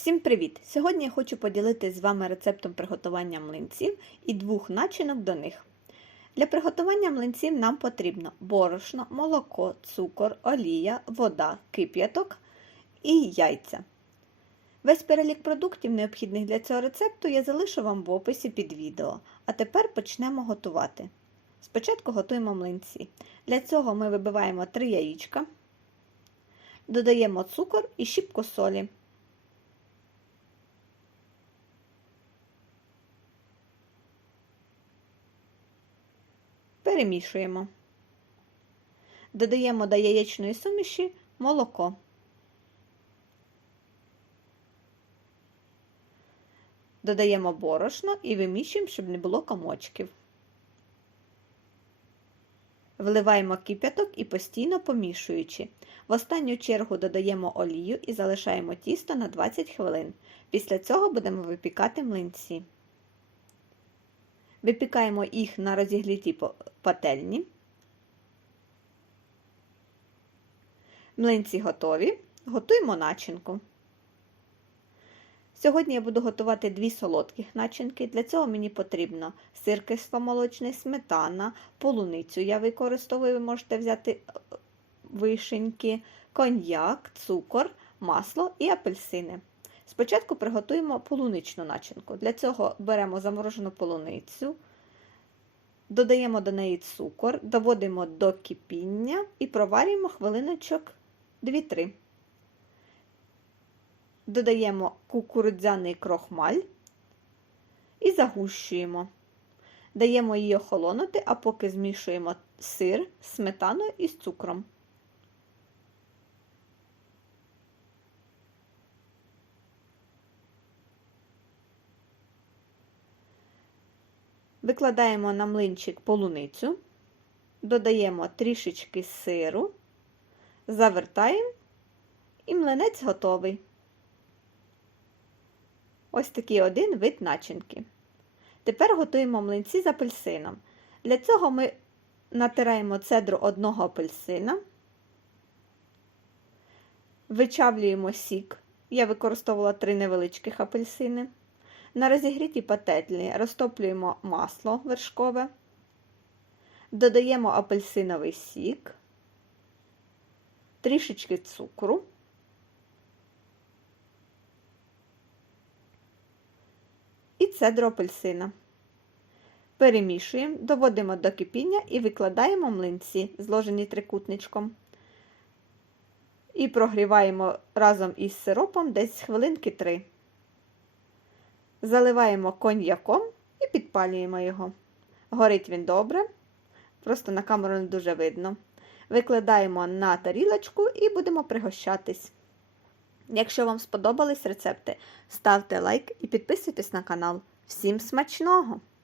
Всім привіт! Сьогодні я хочу поділитися з вами рецептом приготування млинців і двох начинок до них. Для приготування млинців нам потрібно борошно, молоко, цукор, олія, вода, кип'яток і яйця. Весь перелік продуктів, необхідних для цього рецепту, я залишу вам в описі під відео. А тепер почнемо готувати. Спочатку готуємо млинці. Для цього ми вибиваємо 3 яєчка, додаємо цукор і щіпку солі. Перемішуємо. Додаємо до яєчної суміші молоко. Додаємо борошно і вимішуємо, щоб не було комочків. Вливаємо кип'яток і постійно помішуючи. В останню чергу додаємо олію і залишаємо тісто на 20 хвилин. Після цього будемо випікати млинці. Випікаємо їх на розігрітій пательні. Млинці готові. Готуємо начинку. Сьогодні я буду готувати дві солодких начинки. Для цього мені потрібно сир кисломолочний, сметана, полуницю. Я використовую, ви можете взяти вишеньки, коньяк, цукор, масло і апельсини. Спочатку приготуємо полуничну начинку. Для цього беремо заморожену полуницю, додаємо до неї цукор, доводимо до кипіння і проварюємо хвилиночок 2-3. Додаємо кукурудзяний крохмаль і загущуємо. Даємо її охолонути, а поки змішуємо сир, сметану із цукром. Викладаємо на млинчик полуницю, додаємо трішечки сиру, завертаємо і млинець готовий. Ось такий один вид начинки. Тепер готуємо млинці з апельсином. Для цього ми натираємо цедру одного апельсина, вичавлюємо сік. Я використовувала три невеличких апельсини. На розігрітій пательні розтоплюємо масло вершкове, додаємо апельсиновий сік, трішечки цукру. І цедру апельсина. Перемішуємо, доводимо до кипіння і викладаємо млинці, зложені трикутничком. І прогріваємо разом із сиропом десь хвилинки 3. Заливаємо коньяком і підпалюємо його. Горить він добре, просто на камеру не дуже видно. Викладаємо на тарілочку і будемо пригощатись. Якщо вам сподобались рецепти, ставте лайк і підписуйтесь на канал. Всім смачного!